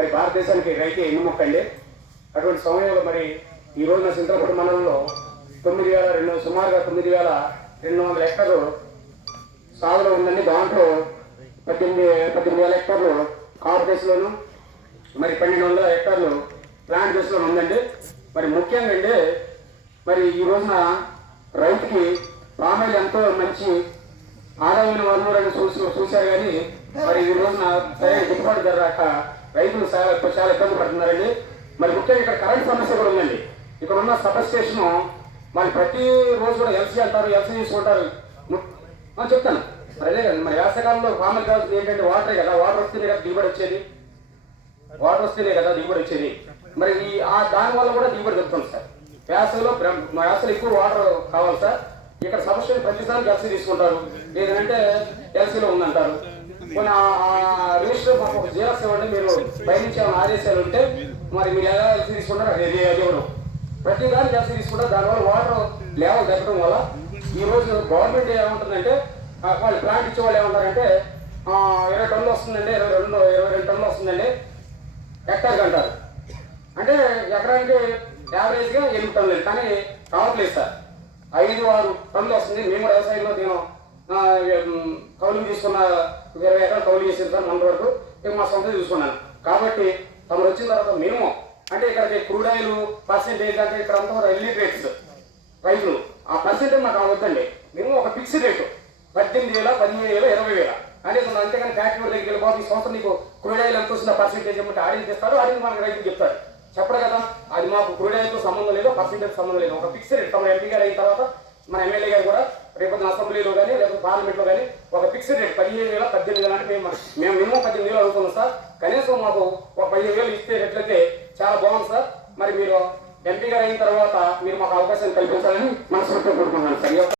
మరి భారతదేశానికి రైతు ఎన్నుముక్క అండి. అటువంటి సమయంలో మరి ఈ రోజున సింతలపూడి మండలంలో సుమారుగా 9,200 హెక్టార్లు సాగులో ఉందండి. దాంట్లో 18,000 హెక్టార్లు కాపు దశలోను, మరి 1,200 హెక్టార్లు ప్లాంట్ దశలో ఉందండి. మరి ముఖ్యంగా అండి, మరి ఈ రోజున రైతుకి పామాయిల్ ఎంతో మంచి ఆదాయమైన వనరులను చూశారు, కానీ మరి ఈ రోజున సరైన గిట్టుబాటు ధర రాక రైతులు చాలా ఇబ్బంది పడుతున్నారండి. మరి ముఖ్యంగా ఇక్కడ కరెంట్ సమస్య కూడా ఉందండి. ఇక్కడ ఉన్న సబ్ స్టేషను మరి ప్రతి రోజు కూడా ఎల్సీ అంటారు, ఎల్సీ తీసుకుంటారు. చెప్తాను మరి అదే కదా, మరి వేసవకాలంలో పామాయిల్ కావాల్సింది ఏంటంటే వాటరే కదా, వాటర్ వస్తేనే కదా దిగుబడి వచ్చేది. మరి దానివల్ల కూడా దిగుబడి దొరుకుతుంది సార్. వేసవిలో ఎక్కువ వాటర్ కావాలి సార్. ఇక్కడ సమస్యలు ప్రతిసారి ఎల్సీ తీసుకుంటారు, లేదంటే ఎల్సీలో ఉందంటారు. కొన్ని రిజిస్టర్ మాకు ఒక జిరాక్స్ ఇవ్వండి, మీరు పైనుంచి ఏమైనా ఆదేశాలు ఉంటే మరి మీరు ఎలా ఎల్సీ తీసుకుంటారు అది ఇవ్వడం. ప్రతి దానికి ఎల్సీ తీసుకుంటారు. దానివల్ల వాటర్ లెవెల్ తగ్గడం వల్ల ఈ రోజు గవర్నమెంట్ ఏమంటుందంటే, వాళ్ళు ప్లాంట్ ఇచ్చే వాళ్ళు ఏమంటారంటే 20 టన్నులు వస్తుందండి, 22 టన్నులు వస్తుందండి హెక్టార్కి అంటారు. అంటే ఎకరానికి యావరేజ్గా 8 టన్నులు, కానీ రావట్లేదు సార్. 5-6 టన్నులు వస్తుంది. మేము వ్యవసాయంలో నేను కౌలు తీసుకున్న 20 ఎకరాలు కౌలు చేసింది సార్ మొన్న వరకు. మా సొంత చూసుకున్నాను. కాబట్టి తమరు వచ్చిన తర్వాత మినిమం అంటే ఇక్కడికి క్రూడ్ ఆయిల్ పర్సెంటేజ్ అంటే ఇక్కడ అంతా ఎల్ఈ రేట్స్ రైతులు ఆ పర్సెంటేజ్ నాకు అవద్దండి. మినిమం ఒక ఫిక్స్డ్ రేటు 18,000, 15,000, 20,000 అంటే అంతేగాని ఫ్యాక్టరీ దగ్గరికి వెళ్ళి బాబు ఈ సంవత్సరం నీకు క్రూడ్ ఆయిల్ ఎంత వస్తుందో పర్సెంటేజ్ ఏమంటే ఆడికి ఇస్తారు, ఆడికి మనకు రైతులు చెప్తారు. చెప్పరు కదా, అది మాకు క్రూడ్ ఆయిల్తో సంబంధం లేదు, పర్సెంటేజ్ సంబంధం లేదు. ఒక ఫిక్స్డ్ రేట్ తమ ఎంపీ గారు అయిన తర్వాత మన ఎమ్మెల్యే గారు కూడా రేపు అసెంబ్లీలో కానీ లేకపోతే పార్లమెంట్లో కానీ ఒక ఫిక్స్డ్ రేట్ 15,000, 18,000 అంటే మేము మినిమం 18,000 అడుగుతున్నాం సార్. కనీసం మాకు ఒక 15,000 ఇచ్చేటట్లయితే చాలా బాగుంది సార్. మరి మీరు ఎంపీ గారు అయిన తర్వాత మీరు మాకు అవకాశం కల్పించాలని మనస్ఫూర్తిగా కోరుకుంటున్నాను సార్.